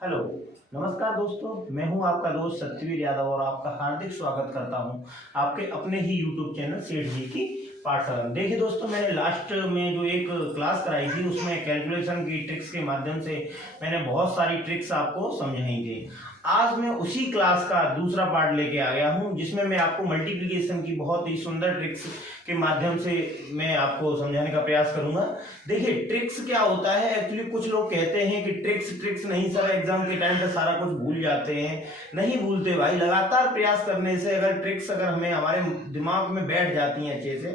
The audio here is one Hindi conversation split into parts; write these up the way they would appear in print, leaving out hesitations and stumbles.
हेलो। नमस्कार दोस्तों, मैं हूं आपका दोस्त सत्यवीर यादव और आपका हार्दिक स्वागत करता हूं आपके अपने ही यूट्यूब चैनल सेठ जी की पाठशाला में। देखिए दोस्तों, मैंने लास्ट में जो एक क्लास कराई थी उसमें कैलकुलेशन की ट्रिक्स के माध्यम से मैंने बहुत सारी ट्रिक्स आपको समझाई थी। आज मैं उसी क्लास का दूसरा पार्ट लेके आ गया हूं जिसमें मैं आपको मल्टीप्लिकेशन की बहुत ही सुंदर ट्रिक्स के माध्यम से मैं आपको समझाने का प्रयास करूंगा। देखिए, ट्रिक्स क्या होता है एक्चुअली, कुछ लोग कहते हैं कि ट्रिक्स ट्रिक्स नहीं सर, एग्जाम के टाइम पे सारा कुछ भूल जाते हैं। नहीं भूलते भाई, लगातार प्रयास करने से अगर ट्रिक्स अगर हमें हमारे दिमाग में बैठ जाती हैं अच्छे से,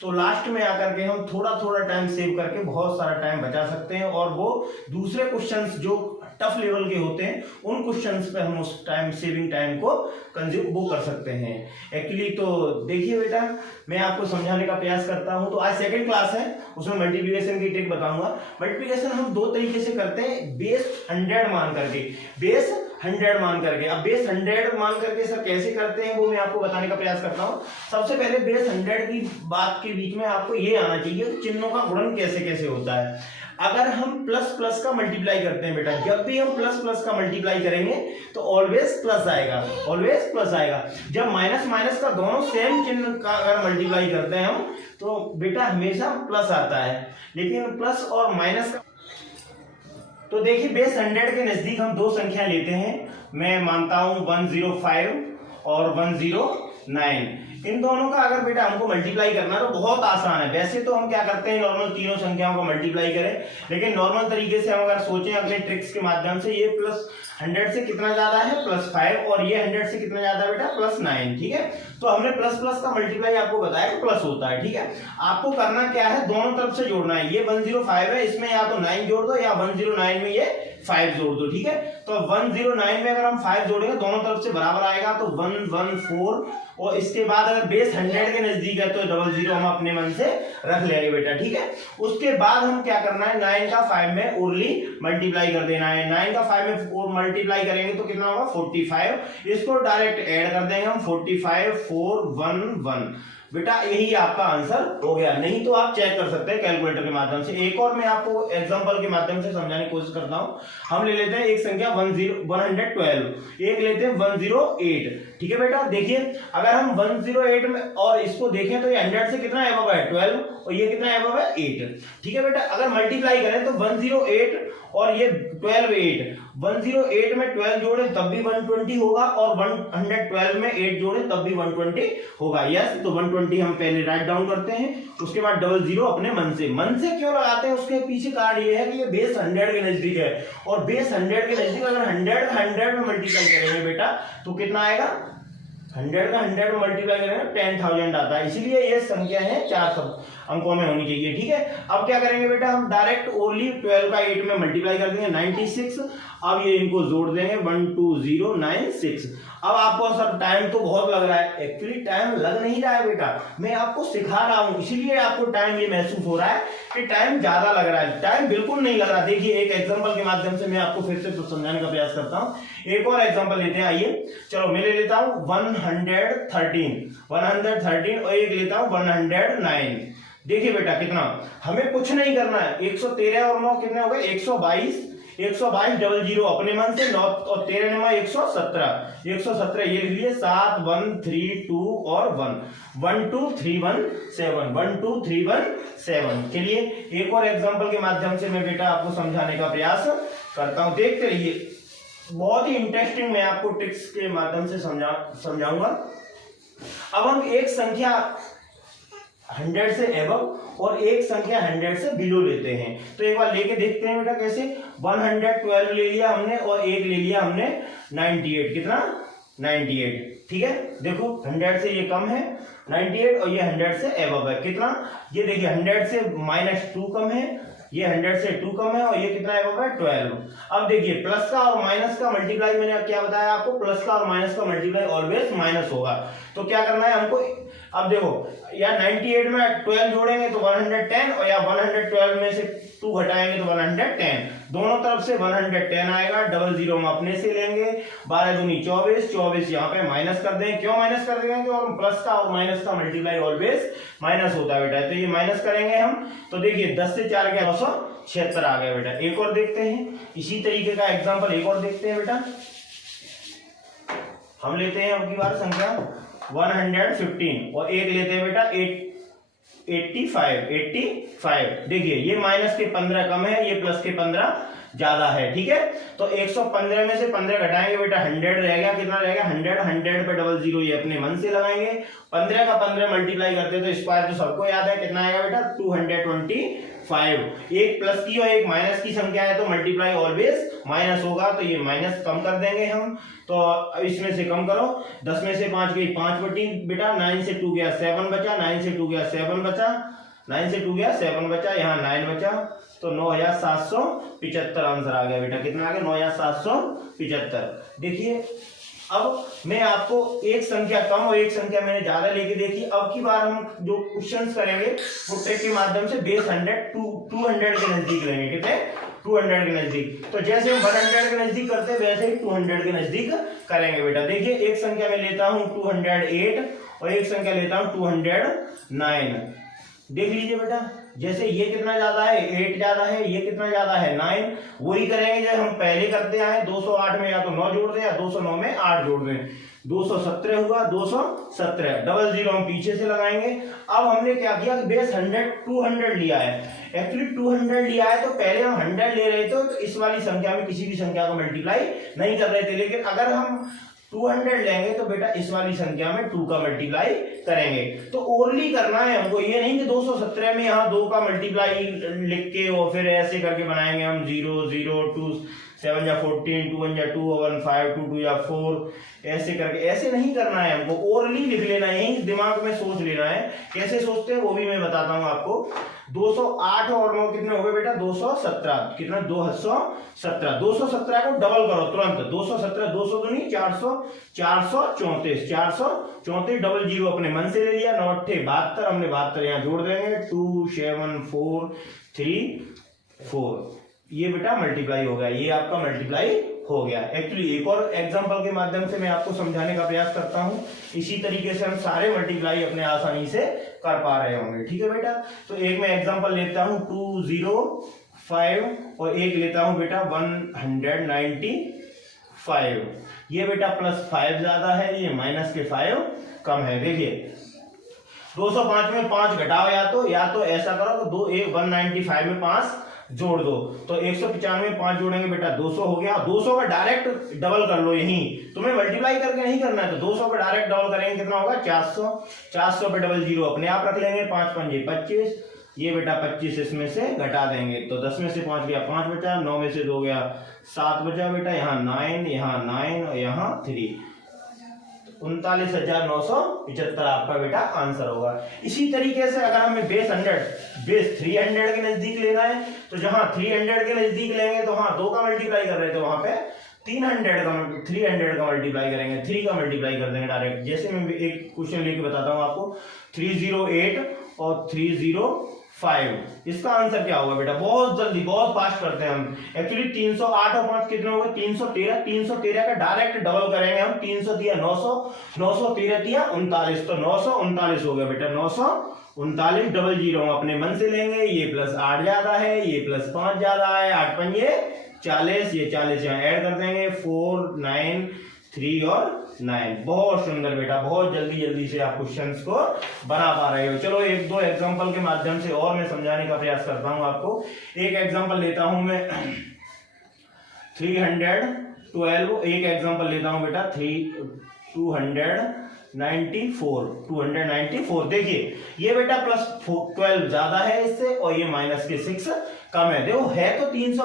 तो लास्ट में आकर के हम थोड़ा थोड़ा टाइम सेव करके बहुत सारा टाइम बचा सकते हैं और वो दूसरे क्वेश्चंस जो टफ लेवल के होते हैं उन क्वेश्चंस पे हम उस टाइम सेविंग टाइम को कंज्यूम वो कर सकते हैं एक्चुअली। तो देखिए बेटा, मैं आपको समझाने का प्रयास करता हूं। तो आज सेकंड क्लास है, उसमें मल्टीप्लिकेशन की ट्रिक बताऊंगा। मल्टीप्लिकेशन हम दो तरीके से करते हैं, बेस 100 मान करके। बेस 100 मान करके, अब बेस 100 मान करके सर कैसे करते हैं वो मैं आपको बताने का प्रयास करता हूं। सबसे पहले बेस 100 की बात के बीच में आपको ये आना चाहिए कि चिन्हों का गुणन कैसे कैसे होता है। अगर हम प्लस प्लस का मल्टीप्लाई करते हैं बेटा, जब भी हम प्लस प्लस का मल्टीप्लाई करेंगे तो ऑलवेज प्लस आएगा, ऑलवेज प्लस आएगा। जब माइनस माइनस का दोनों सेम चिन्ह का अगर मल्टीप्लाई करते हैं हम तो बेटा हमेशा प्लस आता है। लेकिन प्लस और माइनस का, तो देखिए बेस 100 के नजदीक हम दो संख्या लेते हैं। मैं मानता हूं 105 और 109। इन दोनों का अगर बेटा हमको मल्टीप्लाई करना तो बहुत आसान है। वैसे तो हम क्या करते हैं, नॉर्मल तीनों संख्याओं को मल्टीप्लाई करें, लेकिन नॉर्मल तरीके से हम अगर सोचें अपने ट्रिक्स के माध्यम से, ये प्लस 100 से कितना ज्यादा है +5 और ये 100 से कितना ज्यादा है बेटा +9। ठीक है, तो हमने प्लस प्लस का मल्टीप्लाई आपको बताया कि प्लस होता है। ठीक है, आपको करना क्या है, दोनों तरफ से जोड़ना है। ये 105 है, इसमें या तो 9 जोड़ दो या 109 में ये 5 जोड़ दो। ठीक है, तो 109 में अगर हम 5 जोड़ेंगे दोनों तरफ से बराबर आएगा तो 114, और इसके बाद अगर बेस 100 के नजदीक है तो 00 हम अपने मन से रख लेंगे बेटा। ठीक है, उसके बाद हम क्या करना है, 9 का 5 में ओरली मल्टीप्लाई कर देना है। 9 का 5 में और मल्टीप्लाई करेंगे तो कितना होगा 45। इसको डायरेक्ट ऐड कर देंगे हम, 45 4 1 1 बेटा, यही आपका आंसर हो गया। नहीं तो आप चेक कर सकते हैं कैलकुलेटर के माध्यम से। एक और मैं आपको एग्जांपल के माध्यम से समझाने की कोशिश करता हूं। हम ले लेते हैं एक संख्या 112, एक लेते हैं 108। ठीक है बेटा, देखिए अगर हम 108 में और इसको देखें तो ये 100 से कितना एबव है 12 और ये कितना एबव है 8। ठीक है बेटा, अगर मल्टीप्लाई करें तो 108 और ये 12 8, 108 में 12 जोड़े तब भी 120 होगा और 112 में 8 जोड़े तब भी 120 होगा। यस, तो 120 हम पहले राइट डाउन करते हैं, उसके बाद 00 अपने मन से क्यों लगाते हैं, उसके पीछे कारण ये है कि ये बेस 100 के नजदीक है और बेस 100 के नजदीक अगर 100 में मल्टीप्लाई करेंगे बेटा तो कितना आएगा, 100 का 100 में मल्टीप्लाई करेंगे 10,000 आता है। इसीलिए ये संख्या है 4 अंकों में होनी चाहिए। ठीक है, अब क्या करेंगे बेटा, हम डायरेक्ट ओनली 12 का 8 में मल्टीप्लाई कर देंगे 96। अब ये इनको जोड़ देंगे 12096। अब आपको सर टाइम तो बहुत लग रहा है, एक्चुअली टाइम लग नहीं रहा है बेटा, मैं आपको सिखा रहा हूं इसीलिए आपको टाइम ये महसूस हो रहा है कि टाइम ज्यादा लग रहा है। टाइम बिल्कुल नहीं लग रहा। देखिए एक एग्जांपल के माध्यम से मैं आपको फिर से समझाने का प्रयास करता हूं। एक और एग्जांपल लेते हैं, आइए चलो मैं ले लेता हूं 113 और एक लेता हूं 109। देखिए बेटा कितना, हमें कुछ नहीं करना है, 113 और 9 कितने हो गए 122, 122 00 अपने मन से 9 और 13 9 117, 117 ये लिख लिए 7 1 3 2 और 1 1 2 3 1 7 1 2 3 1 7। चलिए एक और एग्जांपल के माध्यम से मैं बेटा आपको समझाने का प्रयास करता हूं, देखते रहिए। बहुत ही इंटरेस्टिंग मैं आपको ट्रिक्स के माध्यम से समझाऊंगा। अब हम एक संख्या 100 से एबव और एक संख्या 100 से बिलो लेते हैं, तो एक बार लेके देखते हैं बेटा कैसे। 112 ले लिया हमने और एक ले लिया हमने 98, कितना 98। ठीक है, देखो 100 से ये कम है 98 और ये 100 से एबव है कितना, ये देखिए 100 से -2 कम है, ये 100 से 2 कम है और ये कितना एबव है 12। अब देखिए प्लस का और माइनस का मल्टीप्लाई मैंने क्या बताया आपको, प्लस का और माइनस का मल्टीप्लाई ऑलवेज माइनस होगा। तो क्या करना है हमको, अब देखो या 98 में 12 जोड़ेंगे तो 110 और या 112 में से 2 घटाएंगे तो 110। दोनों तरफ से 110 आएगा, डबल जीरो हम अपने से लेंगे, 12 दूनी 24, 24 यहाँ पे माइनस कर देंगे। क्यों माइनस कर देंगे? क्योंकि प्लस का और माइनस का मल्टीप्लाई ऑलवेज माइनस होता है बेटा, तो ये माइनस करेंगे हम। तो देखिए 10 से 4 गया 276 आ गया बेटा। एक और देखते हैं, इसी तरीके का एग्जाम्पल एक और देखते हैं बेटा। हम लेते हैं अब की बार संख्या 115 और एक लेते हैं बेटा 85। देखिए ये माइनस के 15 कम है, ये प्लस के 15 ज्यादा है, ठीक है। तो 115 में से 15 घटाएंगे बेटा 100 रह गया, कितना रहेगा 100 पे डबल जीरो ये अपने मन से लगाएंगे। 15 का 15 मल्टीप्लाई करते तो स्क्वायर तो सबको याद है, कितना आएगा बेटा 225। एक प्लस की और एक माइनस की संख्या है तो मल्टीप्लाई ऑलवेज माइनस होगा, तो ये माइनस कम कर देंगे हम। तो इसमें से कम करो, 10 में से 5 गई 5 बटी बेटा, 9 से 2 गया 7 बचा, 9 से 2 गया 7 बचा, 9 से 2 गया 7 बचा, यहाँ 9 बचा, तो 9775 आंसर आ गया बेटा। कितना आ गया 9775। देखिए अब मैं आपको एक संख्या कम और एक संख्या मैंने ज्यादा लेके देखी। अब की बार हम जो क्वेश्चंस करेंगे वो ट्रिक के माध्यम से बेस 200 के नजदीक लेंगे। कितने 200 के नजदीक। तो जैसे हम 100 के नजदीक करते हैं वैसे ही 200 के नजदीक करेंगे बेटा। देखिए एक संख्या में लेता हूं 208 और एक संख्या लेता हूं 209। देख लीजिए बेटा, जैसे ये कितना ज्यादा है 8 ज्यादा है, ये कितना ज्यादा है 9। वही करेंगे जैसे हम पहले करते आए, 208 में या तो 9 जोड़ दें या 209 में 8 जोड़ दें, 217 हुआ 217, डबल जीरो हम पीछे से लगाएंगे। अब हमने क्या किया कि बेस 200 लिया है, एक्चुअली 200 लिया है, तो पहले हम 100 ले रहे थे तो इस वाली संख्या में किसी भी संख्या को मल्टीप्लाई नहीं कर रहे थे, लेकिन अगर हम 200 लेंगे तो बेटा इस वाली संख्या में 2 का मल्टीप्लाई करेंगे। तो ओरली करना है हमको, ये नहीं कि 217 में यहाँ 2 का मल्टीप्लाई लिख के और फिर ऐसे करके बनाएंगे हम 0 0 2 7 या 14 2 1 या 2 1 5 2 2 या 4 ऐसे करके, ऐसे नहीं करना है हमको, ओरली लिख लेना है, यही दिमाग में सोच लेना है। कैसे सोचते हैं वो भी मैं बताता हूँ आपको। 208 और 9 कितने हो गए बेटा 217, कितना 217, 217 को डबल करो तुरंत, 217 200 तो नहीं 400, 434 डबल जीरो अपने मन से ले लिया, 9 8 72, हमने 72 यहाँ जोड़ देंगे 2 7 4 3 4, ये बेटा मल्टीप्लाई हो गया, ये आपका मल्टीप्लाई हो गया। एक्चुअली एक और एग्जांपल के माध्यम से मैं आपको समझाने का प्रयास करता हूं, इसी तरीके से हम सारे मल्टीप्लाई अपने आसानी से कर पा रहे होंगे, ठीक है बेटा। तो एक मैं एग्जांपल लेता हूं 205 और एक लेता हूं बेटा 195। ये बेटा प्लस 5 ज्यादा है, ये माइनस के 5 कम है। देखिए 205 में 5 घटाओ, या तो ऐसा करो तो 195 में 5 जोड़ दो, तो 195 में 5 जोड़ेंगे बेटा 200 हो गया। 200 का डायरेक्ट डबल कर लो, यही तुम्हें मल्टीप्लाई करके नहीं करना है, तो 200 का डायरेक्ट डबल करेंगे कितना होगा 400, 400 पे डबल जीरो अपने आप रख लेंगे, 5 5 25, ये बेटा 25 इसमें से घटा देंगे, तो 10 में से 5 गया 5 बचा, 9 में से 2 गया 7 बचा बेटा, यहाँ 9, यहाँ 9 और यहाँ 3, 39,975 आपका बेटा आंसर होगा। इसी तरीके से अगर हमें बेस 300 के नजदीक लेना है, तो जहां 300 के नजदीक लेंगे तो वहां 2 का मल्टीप्लाई कर रहे थे, वहां पे 300 का मल्टीप्लाई करेंगे, 3 का मल्टीप्लाई कर देंगे डायरेक्ट। जैसे मैं एक क्वेश्चन लेके बताता हूं आपको, 308 और 305, इसका आंसर क्या होगा बेटा, बहुत जल्दी बहुत फास्ट करते हैं हम। एक्चुअली 308 और 5 कितने हो गए 313, 313 का डायरेक्ट डबल करेंगे हम, 300 दिया 900, 913 दिया 39, तो 939 हो गया बेटा, 939 डबल जीरो हम अपने मन से लेंगे, ये प्लस 8 ज्यादा है, ये प्लस 5 ज्यादा है, 8 पंजे 40, ये 40 यहाँ ऐड कर देंगे, 4 9 3 और 9। बहुत सुंदर बेटा, बहुत जल्दी से आप क्वेश्चंस को बना पा रहे हो। चलो एक दो एग्जांपल के माध्यम से और मैं समझाने का प्रयास करता हूं आपको। एक एग्जांपल लेता हूं मैं 312, एक एग्जांपल लेता हूं बेटा 294। देखिए ये बेटा प्लस 12 ज्यादा है इससे, और ये माइनस के 6 कम है। देखो है तो 300,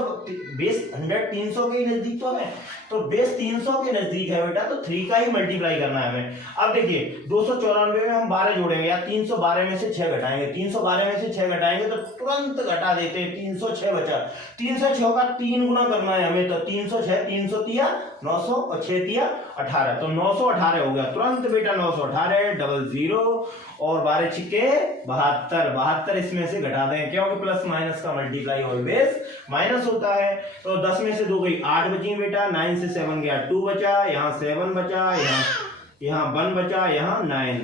बेस 100 300 के नजदीक तो है, तो बेस 300 के नजदीक है बेटा, तो 3 का ही मल्टीप्लाई करना है हमें। अब देखिए 294 में हम 12 जोड़ेंगे, या 312 में से 6 घटाएंगे, 312 में से 6 घटाएंगे तो तुरंत घटा देते हैं, 306 बचा, 306 का 3 गुना करना है हमें, तो 306, 300 दिया 900 और 6 दिया 18, तो 918 हो गया, तुरंत बेटा 918 00 और 12 छिक्के 72, 72 इसमें से घटा दें क्योंकि प्लस माइनस का मल्टीप्लाई ऑलवेज माइनस होता है। तो 10 में से 2 गई 8 बची बेटा, 9 से 7 गया 2 बचा, यहाँ 7 बचा, यहाँ 1 बचा, यहाँ 9,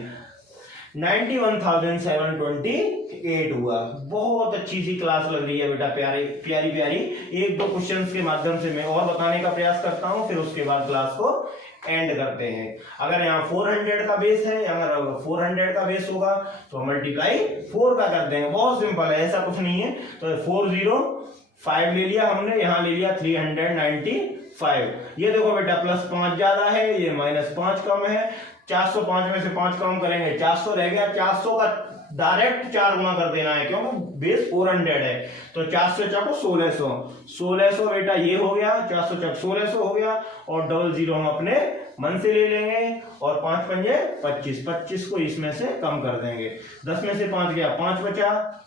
91,728 हुआ। बहुत अच्छी सी क्लास लग रही है बेटा, प्यारी प्यारी प्यारी। एक दो क्वेश्चंस के माध्यम से मैं और बताने का प्रयास करता हूं, फिर उसके बाद क्लास को एंड करते हैं। अगर यहाँ 400 का बेस है, अगर 400 का बेस होगा तो मल्टीप्लाई 4 का कर देंगे, बहुत सिंपल है, ऐसा कुछ नहीं है। तो 405 ले लिया हमने, यहाँ ले लिया 395। ये देखो बेटा प्लस 5 ज्यादा है, ये माइनस 5 कम है, 405 में से 5 कम करेंगे 400 रह गया, 400 का डायरेक्ट 4 गुना कर देना है क्योंकि बेस 400 है। तो 400 चाको 1600, 1600 बेटा ये हो गया, 400 चाक 1600 हो गया, और 00 हम अपने मन से ले लेंगे, और 5 पंजे 25, 25 को इसमें से कम कर देंगे। 10 में से 5 गया 5 बचा,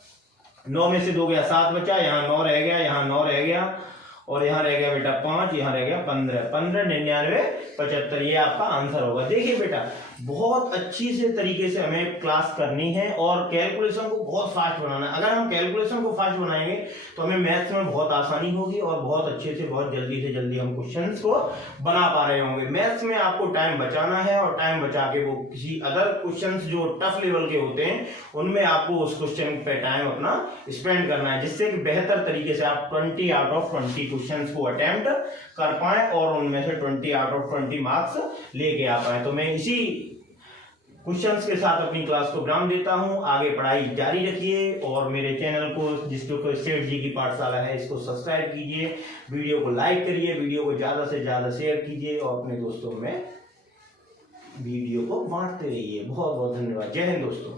9 में से 2 गया 7 बचा, यहाँ 9 रह गया, यहाँ 9 रह गया, और यहाँ रह गया बेटा 5, यहाँ रह गया 15, 15 99 75, ये आपका आंसर होगा। देखिए बेटा बहुत अच्छी से तरीके से हमें क्लास करनी है और कैलकुलेशन को बहुत फास्ट बनाना है। अगर हम कैलकुलेशन को फास्ट बनाएंगे तो हमें मैथ्स में बहुत आसानी होगी और बहुत अच्छे से बहुत जल्दी से जल्दी हम क्वेश्चंस को बना पा रहे होंगे। मैथ्स में आपको टाइम बचाना है और टाइम बचा के वो किसी अदर क्वेश्चंस जो टफ लेवल के होते हैं उनमें आपको उस क्वेश्चन पे टाइम अपना स्पेंड करना है, जिससे कि बेहतर तरीके से आप 20 आउट ऑफ 20 क्वेश्चंस को अटेम्प्ट कर पाए और उनमें से 20 आउट ऑफ 20 मार्क्स लेके आ पाए। तो मैं इसी क्वेश्चंस के साथ अपनी क्लास को विराम देता हूं। आगे पढ़ाई जारी रखिए और मेरे चैनल को, जिसको सेठ जी की पाठशाला है, इसको सब्सक्राइब कीजिए, वीडियो को लाइक करिए, वीडियो को ज्यादा से ज्यादा शेयर कीजिए और अपने दोस्तों में वीडियो को बांटते रहिए। बहुत बहुत धन्यवाद। जय हिंद दोस्तों।